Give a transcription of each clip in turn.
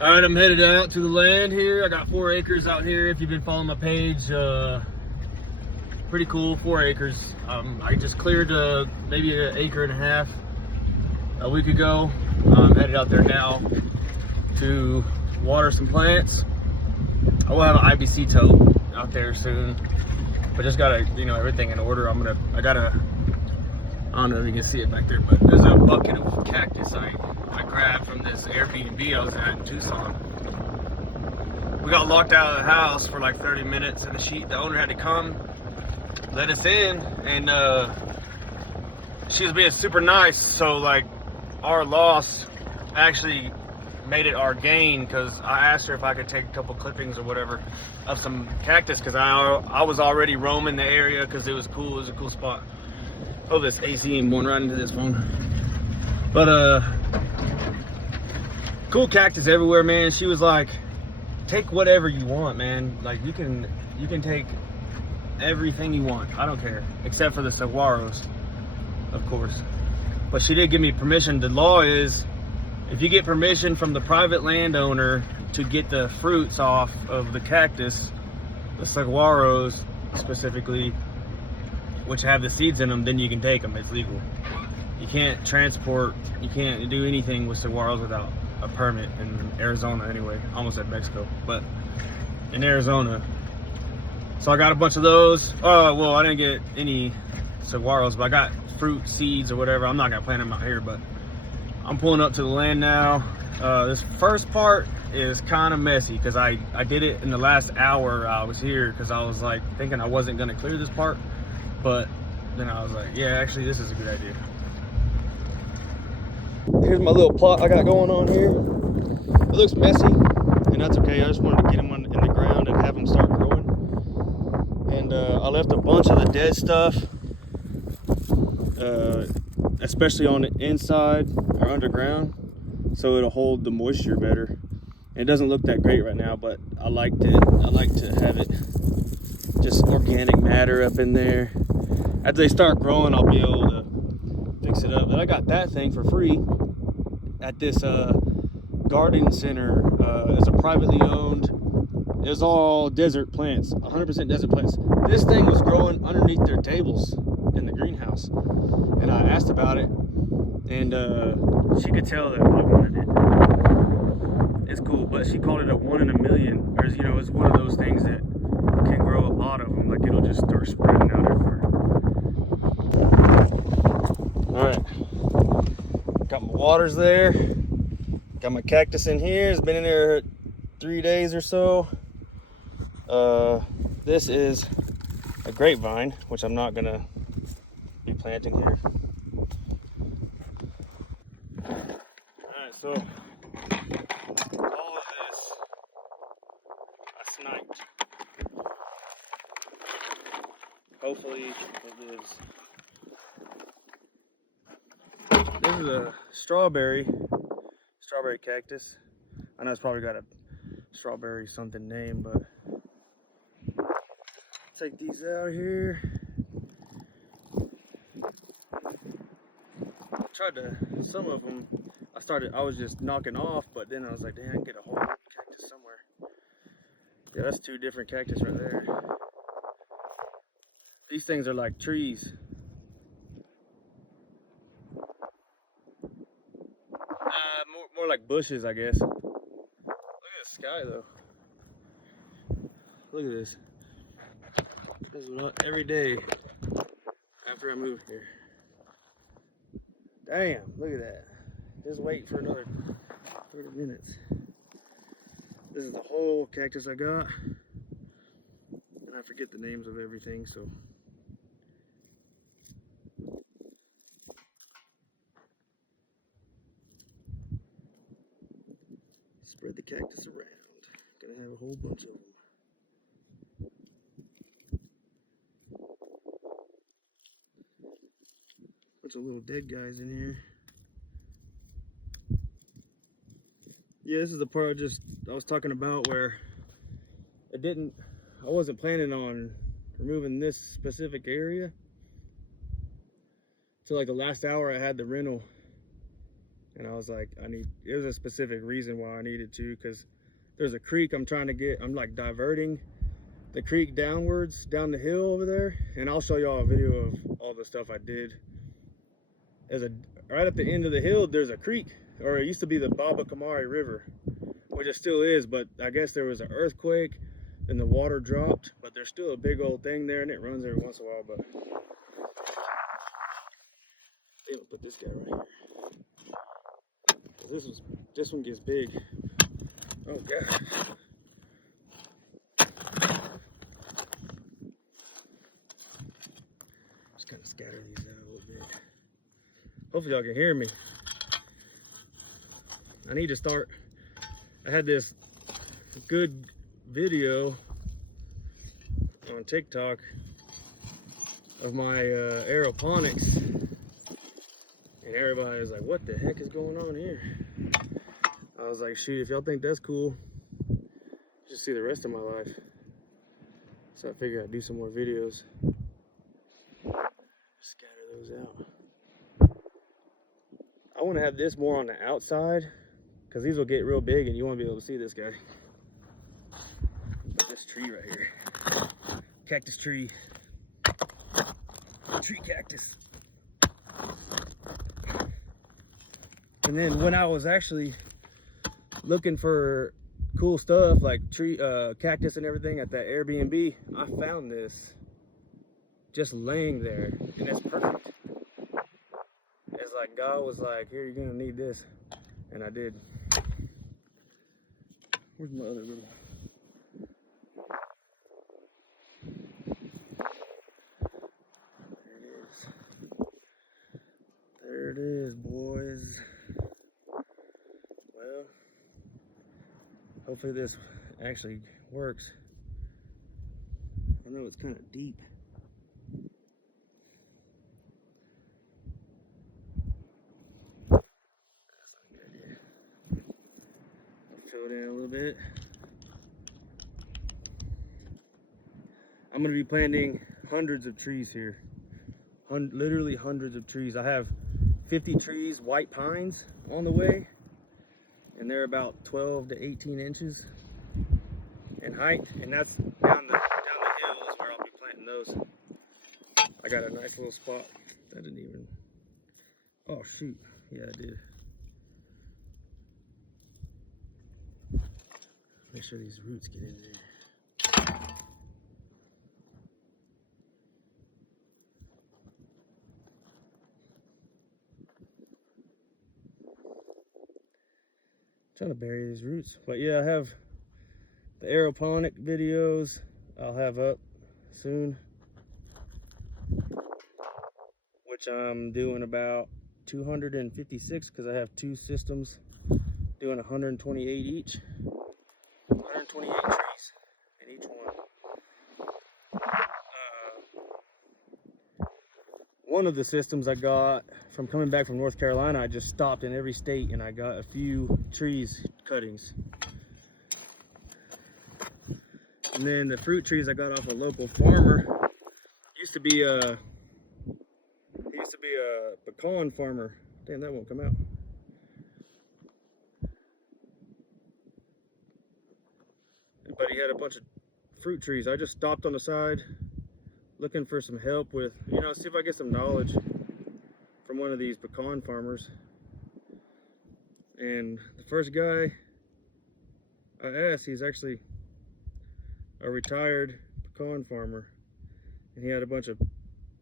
All right, I'm headed out to the land here. I got 4 acres out here. If you've been following my page, pretty cool, 4 acres. I just cleared maybe an acre and a half a week ago. I'm headed out there now to water some plants. I will have an IBC tote out there soon, but just gotta, everything in order. I don't know if you can see it back there, but there's a bucket of cactus I grabbed from this Airbnb I was at in Tucson. We got locked out of the house for like 30 minutes, and the owner had to come, let us in, and she was being super nice. So like our loss actually made it our gain, because I asked her if I could take a couple clippings or whatever of some cactus, because I was already roaming the area because it was cool. It was a cool spot. Oh, this AC ain't going right into this phone. But cool cactus everywhere, man. She was like, take whatever you want, man. Like you can take everything you want. I don't care, except for the saguaros, of course. But she did give me permission. The law is, if you get permission from the private landowner to get the fruits off of the cactus, the saguaros specifically, which have the seeds in them, then you can take them. It's legal. You can't transport, you can't do anything with saguaros without a permit in Arizona anyway. Almost at Mexico, but in Arizona. So I got a bunch of those. Oh, well, I didn't get any saguaros, but I got fruit seeds or whatever. I'm not gonna plant them out here, but I'm pulling up to the land now. This first part is kind of messy because I did it in the last hour I was here, because I was like thinking I wasn't gonna clear this part. But then I was like, yeah, actually this is a good idea. Here's my little plot I got going on here. It looks messy, and that's okay. I just wanted to get them in the ground and have them start growing. And I left a bunch of the dead stuff, especially on the inside or underground, so it'll hold the moisture better. And it doesn't look that great right now, but I liked it. I like to have it just organic matter up in there. After they start growing, I'll be able to fix it up. And I got that thing for free at this garden center. It's a privately owned. It was all desert plants, 100% desert plants. This thing was growing underneath their tables in the greenhouse, and I asked about it, and she could tell that I wanted it. It's cool, but she called it a 1 in a million. Or it's one of those things that can grow a lot of them. Like it'll just start spreading out everywhere. All right, got my waters there. Got my cactus in here. It's been in there 3 days or so. This is a grapevine, which I'm not gonna be planting here. Alright, so all of this I sniped. Hopefully it lives. This is a strawberry cactus. I know it's probably got a strawberry something name, but take these out here. Some of them I was just knocking off, but then I was like, dang, I can get a whole cactus somewhere. Yeah, that's 2 different cactus right there. These things are like trees. More like bushes, I guess. Look at the sky though. Look at this. This is every day after I moved here. Damn, look at that. Just wait for another 30 minutes. This is the whole cactus I got. And I forget the names of everything, so. Spread the cactus around. Gonna have a whole bunch of them. Bunch of little dead guys in here. Yeah, this is the part I was talking about where I wasn't planning on removing this specific area. So like the last hour I had the rental, And I was like, it was a specific reason why I needed to, because there's a creek I'm like diverting the creek downwards, down the hill over there. And I'll show y'all a video of all the stuff I did. Right at the end of the hill, there's a creek, or it used to be the Baba Kamari River, which it still is, but I guess there was an earthquake and the water dropped, but there's still a big old thing there, and it runs every once in a while. But they don't put this guy right here. This one gets big. Oh god. Just kind of scatter these out a little bit. Hopefully y'all can hear me. I need to start. I had this good video on TikTok of my aeroponics, and everybody was like, what the heck is going on here? I was like, shoot, if y'all think that's cool, just see the rest of my life. So I figured I'd do some more videos. Scatter those out. I want to have this more on the outside, because these will get real big and you won't be able to see this guy. But this tree right here. Cactus tree. Tree cactus. And then when I was actually looking for cool stuff like cactus and everything at that Airbnb, I found this just laying there, and it's perfect. It's like God was like, here, you're gonna need this, and I did. Where's my other little? There it is. There it is, boys. Well, hopefully this actually works. I know it's kind of deep. Fill it in a little bit. I'm going to be planting hundreds of trees here. Literally hundreds of trees. I have 50 trees, white pines, on the way. And they're about 12 to 18 inches in height. And that's down the hill is where I'll be planting those. I got a nice little spot. That didn't even... Oh, shoot. Yeah, I did. Make sure these roots get in there. Trying to bury these roots. But yeah, I have the aeroponic videos I'll have up soon, which I'm doing about 256 because I have two systems doing 128 each. 128 trees in each one. One of the systems I got from coming back from North Carolina, I just stopped in every state and I got a few trees cuttings. And then the fruit trees I got off a local farmer. Used to be a pecan farmer. Damn, that won't come out. But he had a bunch of fruit trees. I just stopped on the side looking for some help with, see if I get some knowledge from one of these pecan farmers. And the first guy I asked, he's actually a retired pecan farmer, and he had a bunch of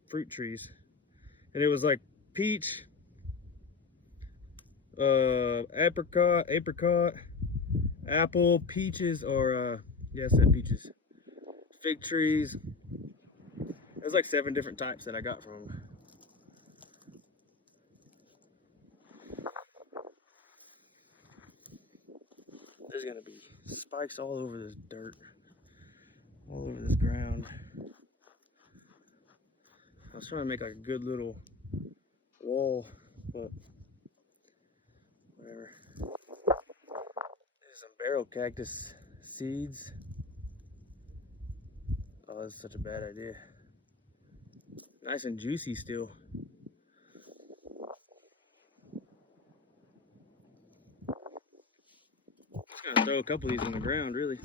fruit trees, and it was like peach, apricot, apple, peaches, or yeah, I said peaches, fig trees. There's like 7 different types that I got from him. There's gonna be spikes all over this dirt, all over this ground. I was trying to make like a good little wall, but whatever. There's some barrel cactus seeds. Oh, that's such a bad idea. Nice and juicy still. I'm gonna throw a couple of these in the ground, really.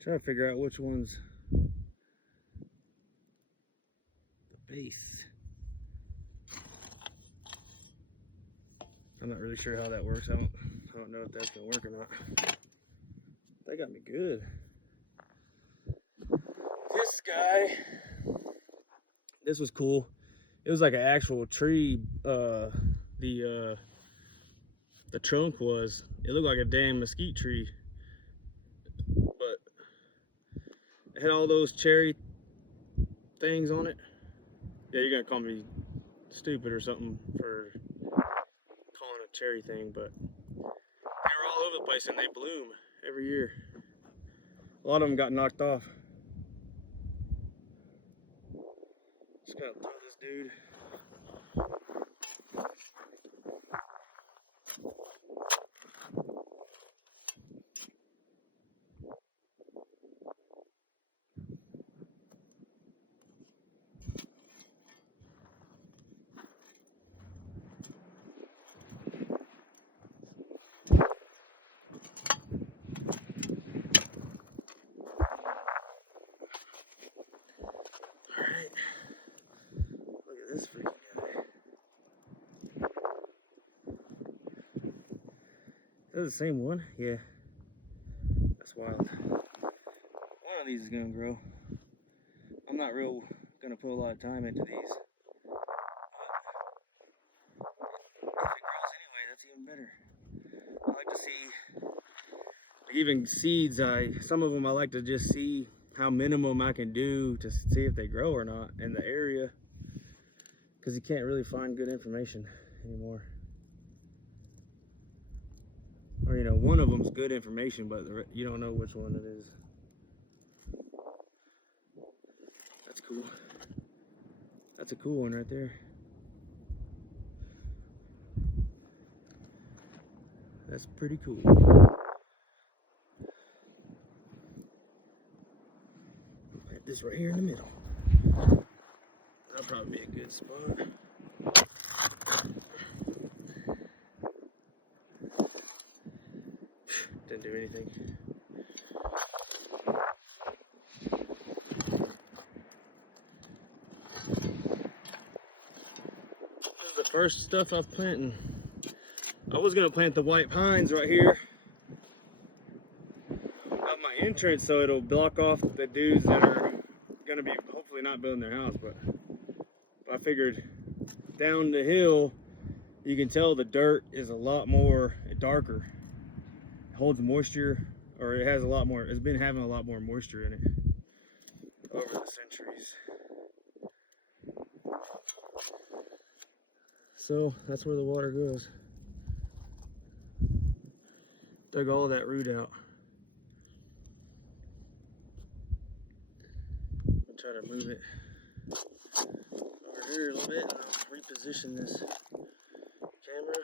Try to figure out which one's the base. I'm not really sure how that works. I don't know if that's gonna work or not. That got me good. This guy, this was cool. It was like an actual tree. The trunk was. It looked like a damn mesquite tree, but it had all those cherry things on it. Yeah, you're gonna call me stupid or something for calling a cherry thing, but they were all over the place and they bloom every year. A lot of them got knocked off. Just gotta throw this dude. Alright. Look at this freaking guy. Is that the same one? Yeah. That's wild. One of these is gonna grow. I'm not real gonna put a lot of time into these. If it grows anyway, that's even better. I like to see, like even seeds, some of them I like to just see how minimum I can do to see if they grow or not in the area, because you can't really find good information anymore. Or, you know, one of them's good information, but you don't know which one it is. That's cool. That's a cool one right there. That's pretty cool. Plant this right here in the middle. That'll probably be a good spot. Didn't do anything. This is the first stuff I'm planting. I was gonna plant the white pines right here at my entrance, so it'll block off the dudes that are gonna be hopefully not building their house. But I figured down the hill, you can tell the dirt is a lot more darker. It holds moisture, or it has a lot more. It's been having a lot more moisture in it over the centuries. So that's where the water goes. Dug all that root out. I'll try to move it over here a little bit and I'll reposition this camera.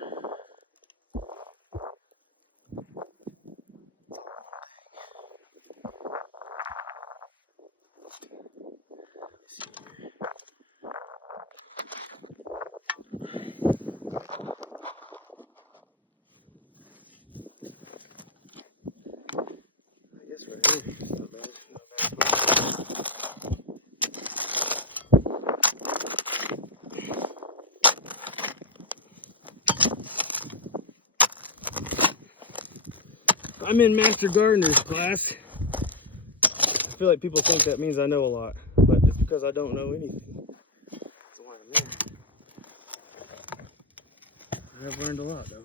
I guess right here. Not bad. I'm in Master Gardener's class. I feel like people think that means I know a lot, but it's because I don't know anything. That's why I'm there. I've learned a lot though.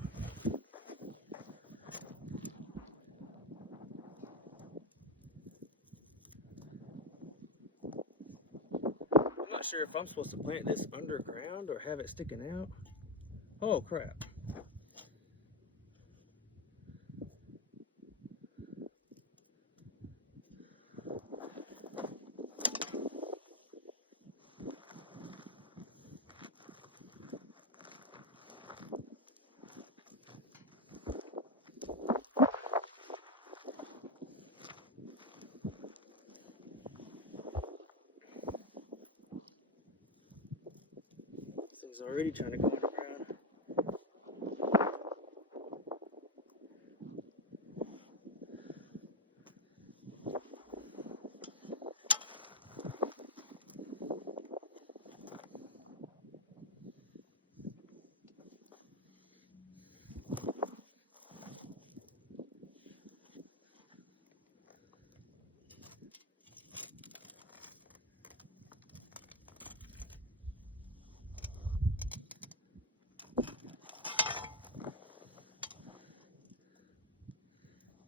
I'm not sure if I'm supposed to plant this underground or have it sticking out. Oh crap. is already trying to go underground.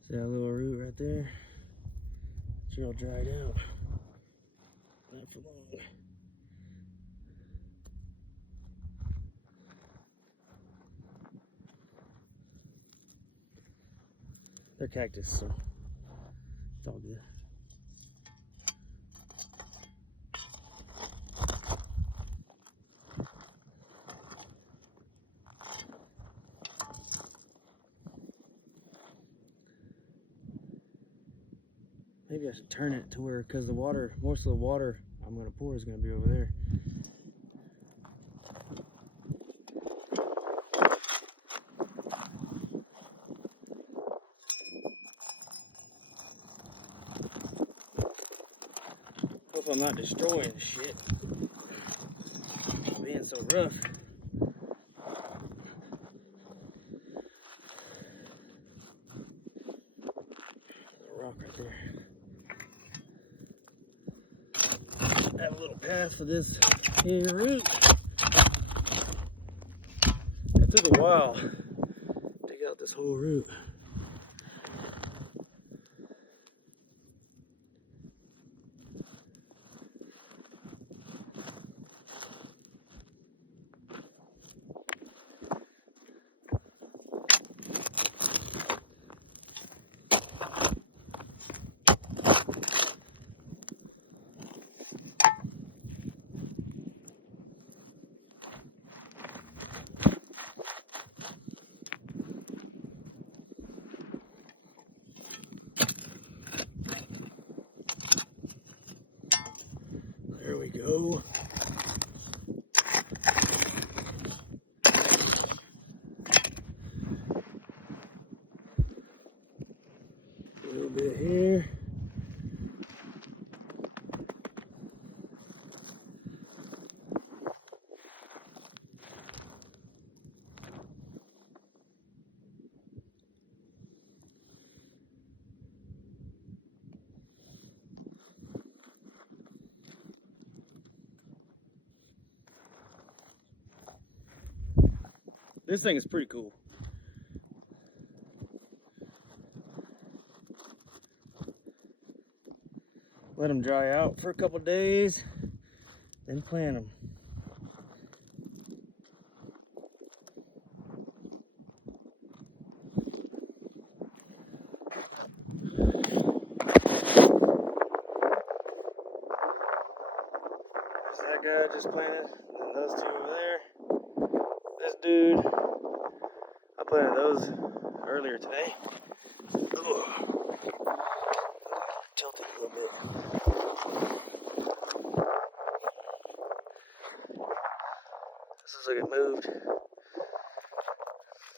See that little root right there? It's real dried out. Not for long. They're cactus, so it's all good. Maybe I should turn it to where, because the water, most of the water I'm going to pour is going to be over there. Hope I'm not destroying the shit. Being so rough. A rock right there. I have a little path for this here root. It took a while to dig out this whole root. There we go. A little bit here. This thing is pretty cool. Let them dry out for a couple days, then plant them. That guy just planted, and those two over there. This dude, I planted those earlier today. Ugh. Tilted a little bit. This looks like it moved.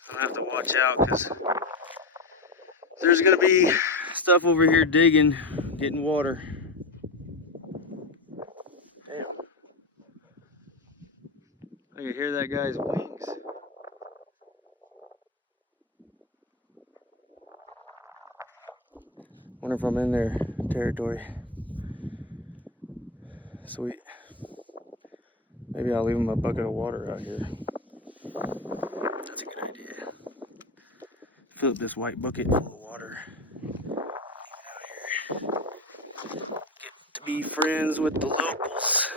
I'm gonna have to watch out because there's gonna be stuff over here digging, getting water. Damn. I can hear that guy's wings. Wonder if I'm in their territory. Sweet. Maybe I'll leave them a bucket of water out here. That's a good idea. Fill up this white bucket full of water. Out here. Get to be friends with the locals.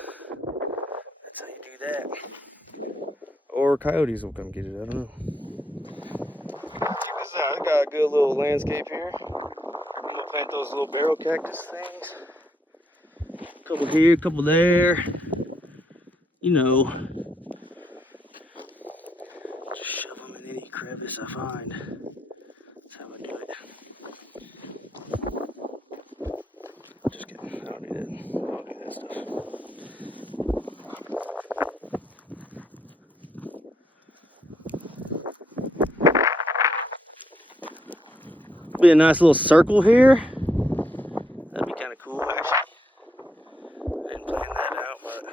That's how you do that. Or coyotes will come get it, I don't know. Check this out, I got a good little landscape here. I'm gonna plant those little barrel cactus things. Couple here, couple there. You know, just shove them in any crevice I find. That's how I do it. Just kidding, I don't do that. I don't do that stuff. be a nice little circle here. That'd be kind of cool, actually. I didn't plan that out, but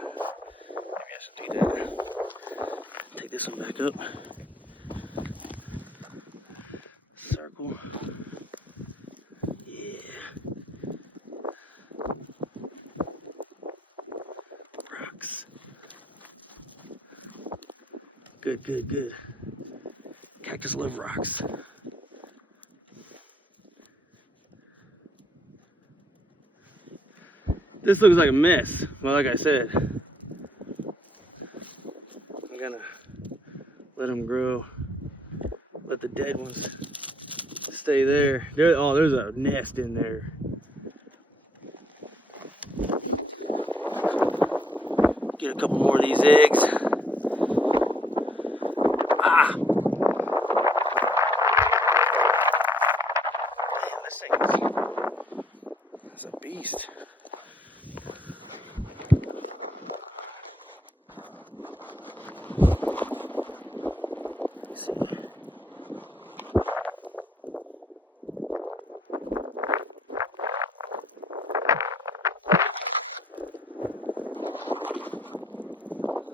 maybe I should do that. Take this one back up. Circle. Yeah. Rocks. Good, good, good. Cactus love rocks. This looks like a mess, but like I said, I'm gonna let them grow, let the dead ones stay there. Oh, there's a nest in there. Get a couple more of these eggs. Ah! Man, this thing is a beast.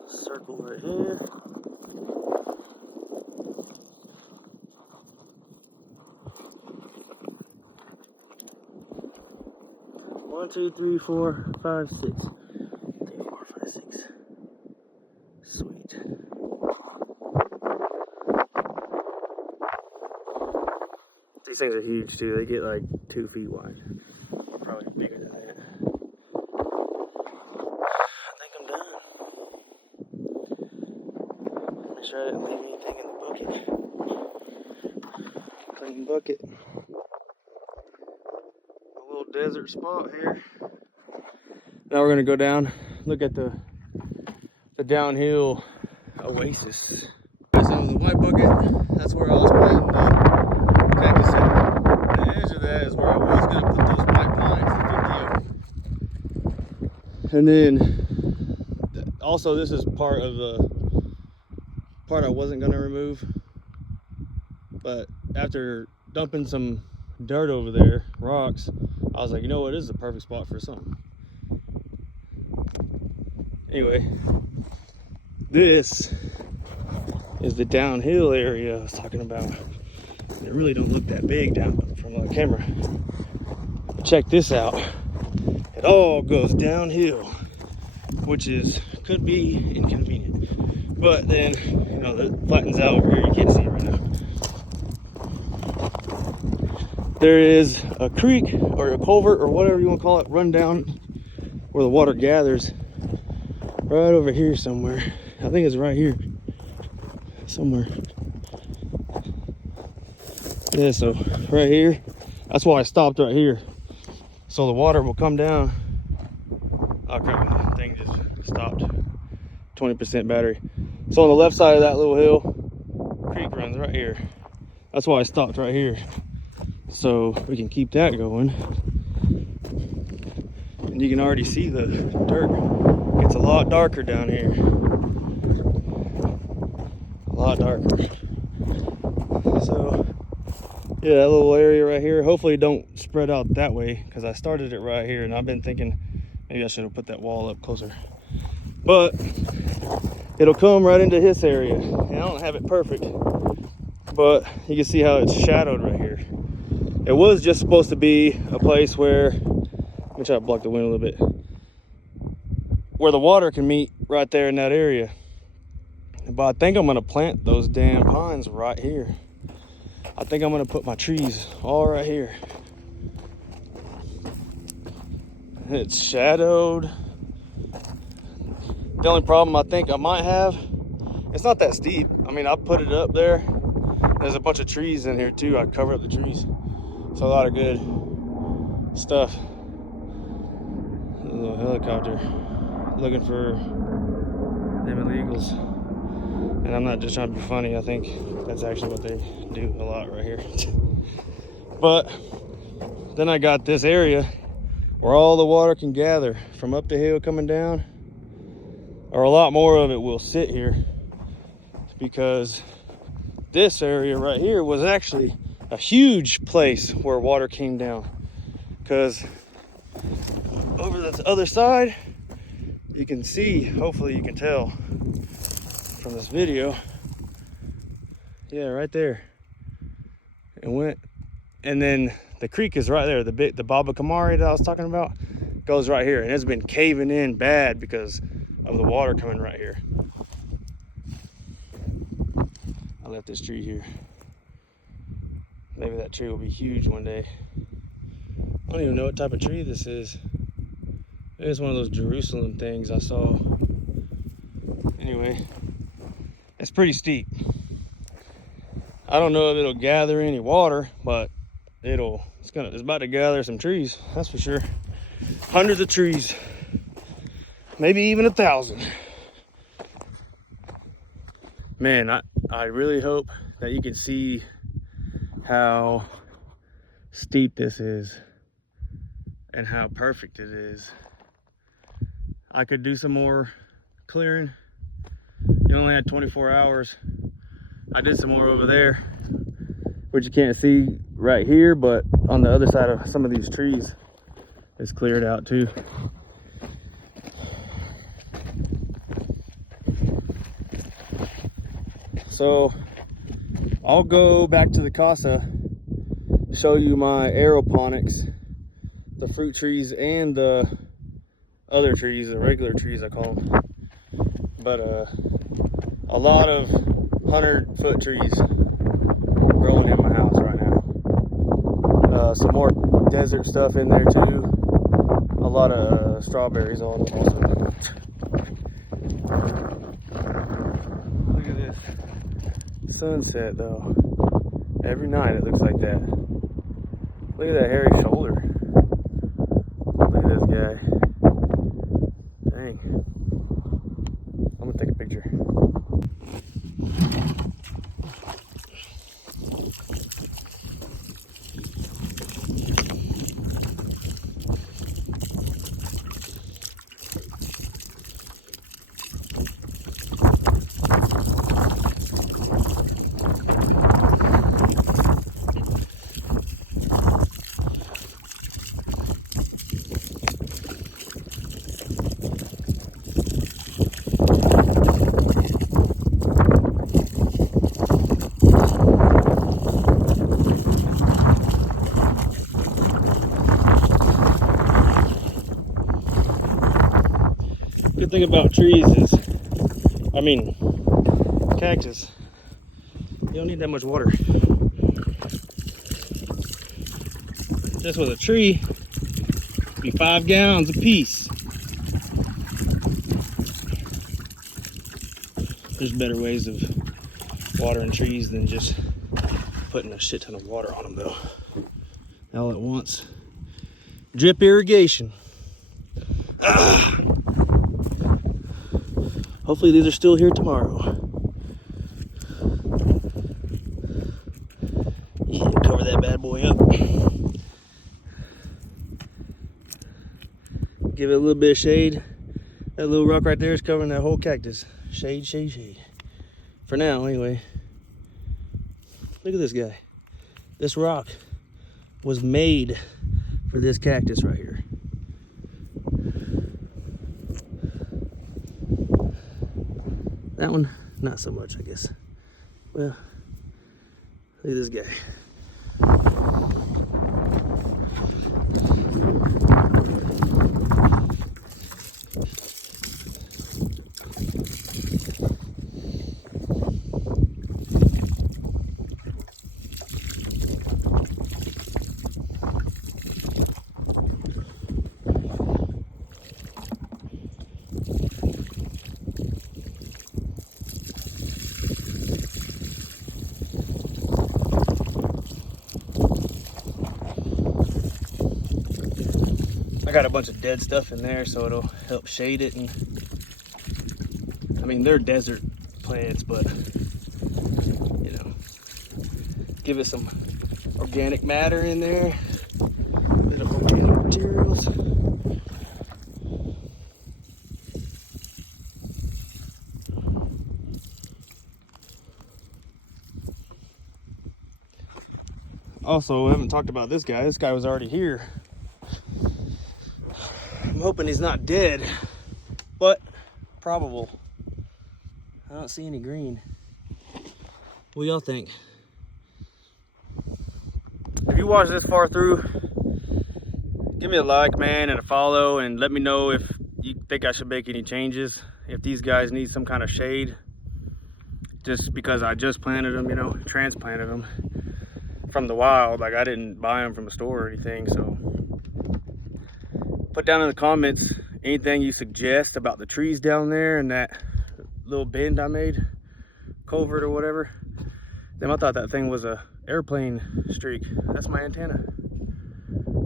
Circle right here. One, two, three, four, five, six. 3, 4, 5, 6. Sweet. These things are huge too. They get like 2 feet wide. Probably bigger than that. I think I'm done. Make sure I didn't leave anything in the bucket. Clean bucket. A little desert spot here. Now we're gonna go down, look at the downhill oasis. So the white bucket, that's where I was planting the cactus in. The edge of that is where I was gonna put those white pines, 50 of them. And then also this is part of the part I wasn't gonna remove, but after dumping some dirt over there, rocks, I was like, you know what, this is the perfect spot for something. Anyway, this is the downhill area I was talking about. It really don't look that big down from the camera. But check this out. It all goes downhill, which could be inconvenient. But then, you know, that flattens out over here. You can't see it right now. There is a creek or a culvert or whatever you want to call it, run down where the water gathers. Right over here somewhere. I think it's right here. Somewhere. Yeah, so right here. That's why I stopped right here. So the water will come down. Oh crap, the thing just stopped. 20% battery. So on the left side of that little hill, creek runs right here. That's why I stopped right here. So we can keep that going. And you can already see the dirt. It's a lot darker down here. A lot darker. So, yeah, that little area right here. Hopefully it don't spread out that way, because I started it right here and I've been thinking maybe I should have put that wall up closer. But it'll come right into this area. And I don't have it perfect, but you can see how it's shadowed right here. It was just supposed to be a place where, let me try to block the wind a little bit, where the water can meet right there in that area. But I think I'm gonna plant those damn pines right here. I think I'm gonna put my trees all right here. It's shadowed. The only problem I think I might have, it's not that steep. I mean, I put it up there. There's a bunch of trees in here too. I cover up the trees. So a lot of good stuff. A little helicopter looking for them illegals. And I'm not just trying to be funny. I think that's actually what they do a lot right here. But then I got this area where all the water can gather from up the hill coming down, or a lot more of it will sit here, because this area right here was actually a huge place where water came down, because over the other side you can see, hopefully you can tell from this video, yeah, right there it went. And then the creek is right there, the Baba Kamari that I was talking about goes right here, and it's been caving in bad because of the water coming right here. I left this tree here. Maybe that tree will be huge one day. I don't even know what type of tree this is. It's one of those Jerusalem things I saw. Anyway, it's pretty steep. I don't know if it'll gather any water, but it's about to gather some trees, that's for sure. Hundreds of trees, maybe even 1,000. Man, I really hope that you can see how steep this is and how perfect it is. I could do some more clearing. You only had 24 hours. I did some more over there, which you can't see right here, but on the other side of some of these trees it's cleared out too. So I'll go back to the casa, show you my aeroponics, the fruit trees and the other trees, the regular trees I call them. But a lot of 100-foot trees growing in my house right now. Some more desert stuff in there too. A lot of strawberries on them also. Look at this sunset though. Every night it looks like that. Look at that hairy shoulder. Look at this guy. Dang. I'm gonna take a picture. Good thing about trees is, cactus, you don't need that much water. Just with a tree, it'd be 5 gallons a piece. There's better ways of watering trees than just putting a shit ton of water on them though. All at once. Drip irrigation. Hopefully these are still here tomorrow. Yeah, cover that bad boy up. Give it a little bit of shade. That little rock right there is covering that whole cactus. Shade, shade, shade. For now, anyway. Look at this guy. This rock was made for this cactus right here. That one, not so much, I guess. Well, look at this guy. I got a bunch of dead stuff in there, so it'll help shade it. And they're desert plants, but you know, give it some organic matter in there, a bit of organic materials. Also, I haven't talked about this guy. This guy was already here. I'm hoping he's not dead, but probable. I don't see any green. What y'all think? If you watch this far through, give me a like, man, and a follow, and let me know if you think I should make any changes. If these guys need some kind of shade, just because I just planted them, you know, transplanted them from the wild. Like, I didn't buy them from a store or anything. So put down in the comments anything you suggest about the trees down there and that little bend I made, culvert or whatever. Then I thought that thing was a airplane streak. That's my antenna.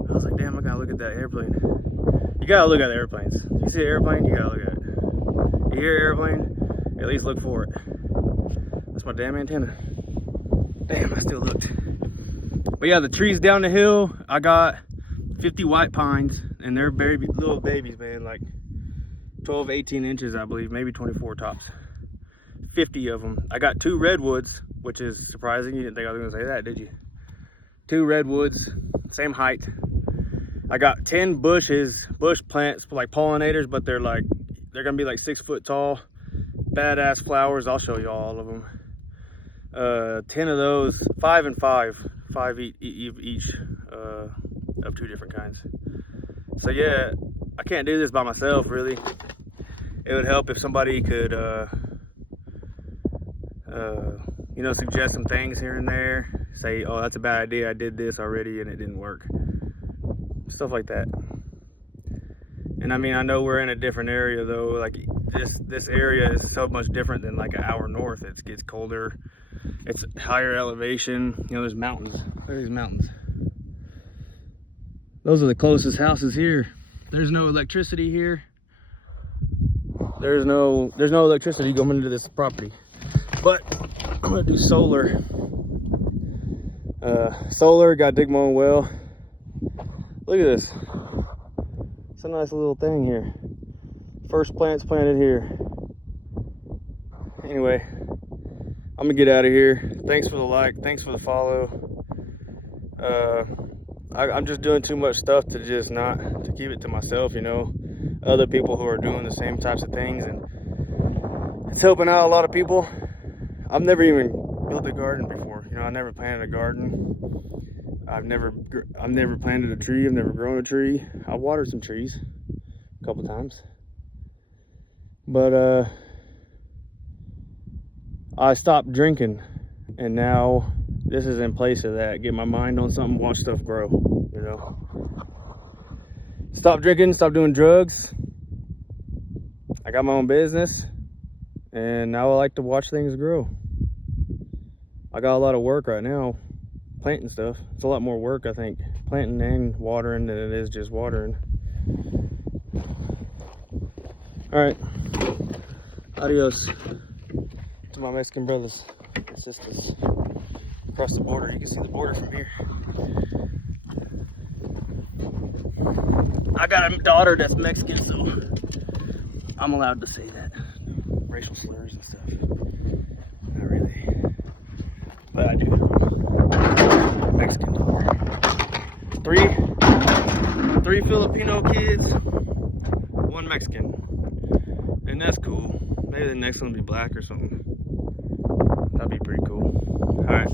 I was like, damn, I gotta look at that airplane. You gotta look at the airplanes. You see an airplane, you gotta look at it. You hear an airplane, at least look for it. That's my damn antenna. Damn, I still looked. But yeah, the trees down the hill, I got 50 white pines, and they're little babies, man, like 12, 18 inches, I believe, maybe 24 tops. 50 of them. I got 2 redwoods, which is surprising. You didn't think I was gonna say that, did you? 2 redwoods, same height. I got 10 bush plants, like pollinators, but they're gonna be like 6 foot tall, badass flowers. I'll show you all of them. 10 of those, 5 and 5 each, of 2 different kinds. So yeah, I can't do this by myself, really. It would help if somebody could, you know, suggest some things here and there. Say, oh, that's a bad idea, I did this already and it didn't work. Stuff like that. And I mean, I know we're in a different area though. Like this area is so much different than like an hour north. It gets colder. It's higher elevation. You know, there's mountains. Look at these mountains. Those are the closest houses here. There's no electricity here. There's no electricity going into this property. But I'm gonna do solar. Solar, gotta dig my own well. Look at this. It's a nice little thing here. First plant's planted here. Anyway, I'm gonna get out of here. Thanks for the like, thanks for the follow. I'm just doing too much stuff to just not to keep it to myself, you know. Other people who are doing the same types of things, and it's helping out a lot of people. I've never even built a garden before. You know, I never planted a garden. I've never planted a tree. I've never grown a tree. I watered some trees a couple times, but I stopped drinking, and now this is in place of that. Get my mind on something, watch stuff grow, you know. Stop drinking, stop doing drugs. I got my own business, and now I like to watch things grow. I got a lot of work right now planting stuff. It's a lot more work, I think, planting and watering than it is just watering. All right, adios to my Mexican brothers and sisters across the border. You can see the border from here. I got a daughter that's Mexican, so I'm allowed to say that. Racial slurs and stuff. Not really, but I do. Mexican daughter. Three Filipino kids, 1 Mexican, and that's cool. Maybe the next one will be black or something. That'd be pretty cool. All right.